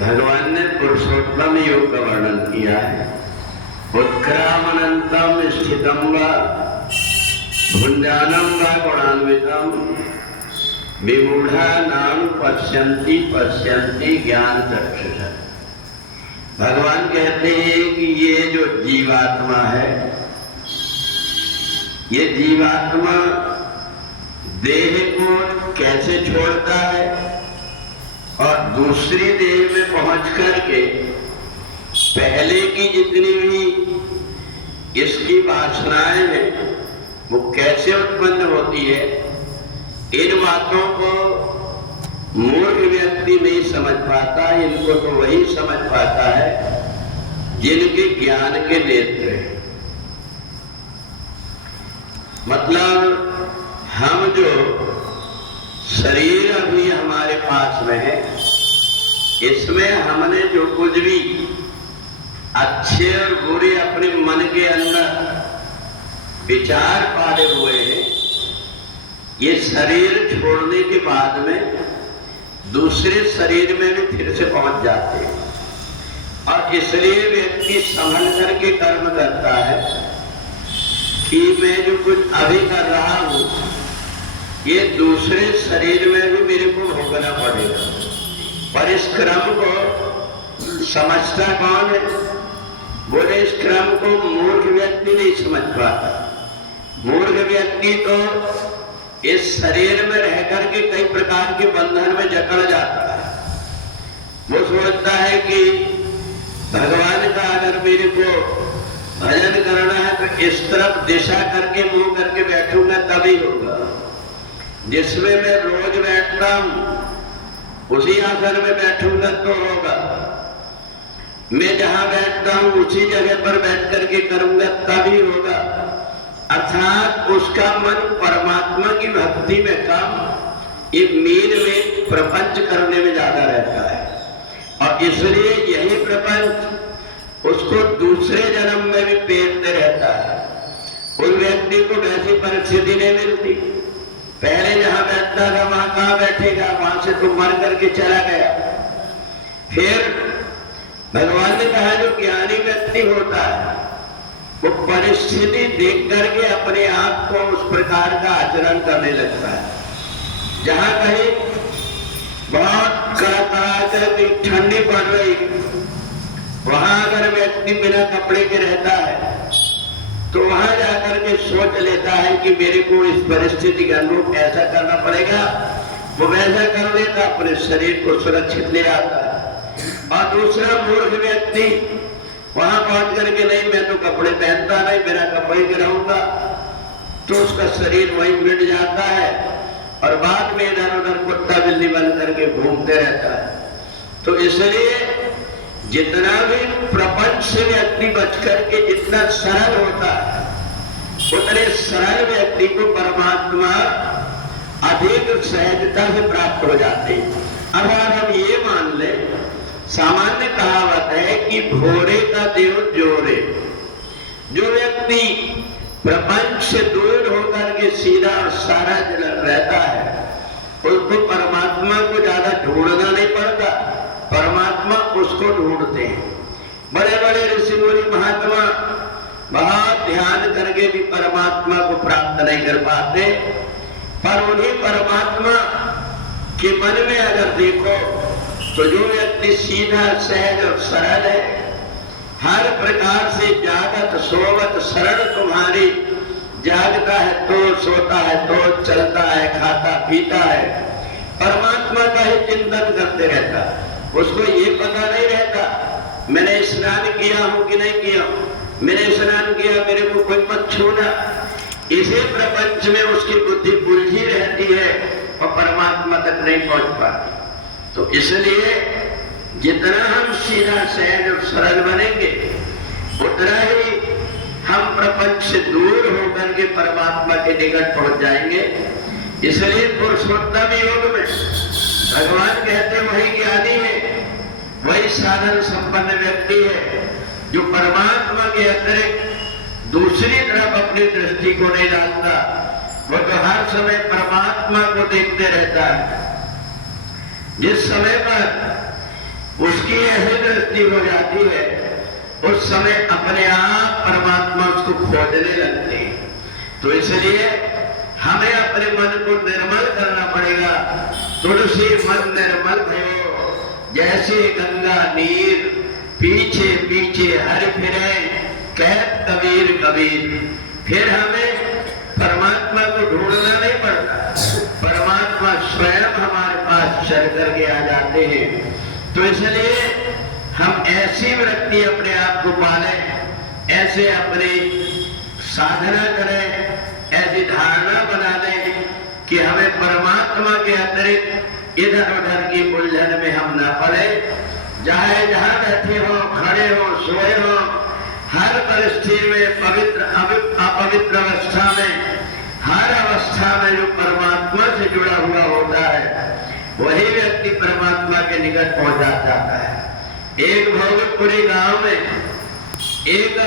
भगवान ने पुरुषोत्तम योग का वर्णन किया है। उत्क्रामनंतम स्थितम व भुंजानम व गुणान्वितम विमूढ़ा नाम पश्यन्ति पश्यन्ति ज्ञान चक्षुषा। भगवान कहते हैं कि ये जो जीवात्मा है, ये जीवात्मा देह को कैसे छोड़ता है और दूसरी देह में पहुंच करके पहले की जितनी भी इसकी वासनाएं हैं वो कैसे उत्पन्न होती है, इन बातों को मूर्ख व्यक्ति नहीं समझ पाता। इनको तो वही समझ पाता है जिनके ज्ञान के नेत्र हैं। मतलब हम जो शरीर अभी हमारे पास में है, इसमें हमने जो कुछ भी अच्छे और बुरे अपने मन के अंदर विचार पाले हुए हैं, ये शरीर छोड़ने के बाद में दूसरे शरीर में भी फिर से पहुंच जाते हैं। और इसलिए व्यक्ति संभल करके कर्म करता है कि मैं जो कुछ अभी कर रहा हूं ये दूसरे शरीर में भी मेरे को भोगना पड़ेगा। पर इस क्रम को समझता कौन है? बोले इस क्रम को मूर्ख व्यक्ति नहीं समझ पाता। मूर्ख व्यक्ति तो इस शरीर में रह करके कई प्रकार के बंधन में जकड़ जाता है। वो सोचता है कि भगवान का अगर मेरे को भजन करना है तो इस तरफ दिशा करके मुंह करके बैठूंगा तभी होगा। जिसमें मैं रोज बैठता हूं उसी आसन में बैठूंगा तो होगा। मैं जहां बैठता हूं उसी जगह पर बैठ करके करूंगा तभी होगा। अर्थात उसका मन परमात्मा की भक्ति में कम, एक मीन में प्रपंच करने में ज्यादा रहता है। और इसलिए यही प्रपंच उसको दूसरे जन्म में भी पेरते रहता है। उन व्यक्ति को वैसी परिस्थिति नहीं मिलती। पहले जहां बैठता था वहां कहां बैठेगा, वहां से तो मर करके चला गया। फिर भगवान ने कहा जो ज्ञानी व्यक्ति होता है वो परिस्थिति देख करके अपने आप को उस प्रकार का आचरण करने लगता है। जहां कहीं बहुत कड़ाके की ठंडी पड़ रही, वहां अगर व्यक्ति बिना कपड़े के रहता है तो वहां जाकर के सोच लेता है कि मेरे को इस परिस्थिति के अनुरूप ऐसा करना पड़ेगा। वो वैसा कर लेता, अपने शरीर को सुरक्षित ले आता है। और दूसरा मूर्ख व्यक्ति वहां पहुंच करके नहीं मैं तो कपड़े पहनता नहीं, बिना कपड़े के रहूंगा, तो उसका शरीर वही मिट जाता है और बाद में इधर उधर कुत्ता बिल्ली बन करके घूमते रहता है। तो इसलिए जितना भी प्रपंच से व्यक्ति बच करके जितना सरल होता है उतने सरल व्यक्ति को परमात्मा अधिक सहजता से प्राप्त हो जाते हैं। अब हम ये मान ले, सामान्य कहावत है कि भोरे का देव जोरे। जो व्यक्ति प्रपंच से दूर होकर के सीधा और सारा रहता है उसको परमात्मा को ज्यादा ढूंढना नहीं पड़ता, परमात्मा उसको ढूंढते हैं। बड़े बड़े ऋषि मुनि महात्मा बहुत ध्यान करके भी परमात्मा को प्राप्त नहीं कर पाते। पर उन्हीं परमात्मा के मन में अगर देखो तो जो व्यक्ति सीधा सहज और सरल है, हर प्रकार से जागत सोवत शरण तुम्हारी, जागता है तो सोता है तो चलता है खाता पीता है, परमात्मा का ही चिंतन करते रहता। उसको ये पता नहीं रहता मैंने स्नान किया हूं कि नहीं किया, मैंने स्नान किया मेरे को कोई मत छूना। इसी प्रपंच में उसकी बुद्धि उलझी रहती है और परमात्मा तक नहीं पहुंच पाती। तो इसलिए जितना हम सीधा सहज और सरल बनेंगे उतना ही हम प्रपंच से दूर होकर के परमात्मा के निकट पहुंच जाएंगे। इसलिए पुरुषोत्तम योग में भगवान कहते वही ज्ञानी है, वही साधन संपन्न व्यक्ति है जो परमात्मा के अतिरिक्त दूसरी तरफ अपनी दृष्टि को नहीं डालता। वो तो हर समय परमात्मा को देखते रहता है। जिस समय पर उसके उसकी ऐसी दृष्टि हो जाती है, उस समय अपने आप परमात्मा उसको खोजने लगते हैं। तो इसलिए हमें अपने मन को निर्मल करना पड़ेगा। तुलसी मन निर्मल भयो, जैसे गंगा नीर, पीछे पीछे हर फिरे, कहत कबीर कबीर। फिर हमें परमात्मा को ढूंढना नहीं पड़ता, परमात्मा स्वयं हमारे पास चल करके आ जाते हैं। तो इसलिए हम ऐसी वृत्ति अपने आप को पालें, ऐसे अपनी साधना करें, ऐसी धारणा बना लें कि हमें परमात्मा के अतिरिक्त इधर उधर की उलझन में हम न पड़े। चाहे जहां बैठे हो, खड़े हो, सोए हो, हर परिस्थिति में पवित्र अपवित्र अवस्था में, हर अवस्था में जो परमात्मा से जुड़ा हुआ होता है वही व्यक्ति परमात्मा के निकट पहुंच जाता है। एक भोगपुरी गांव में एक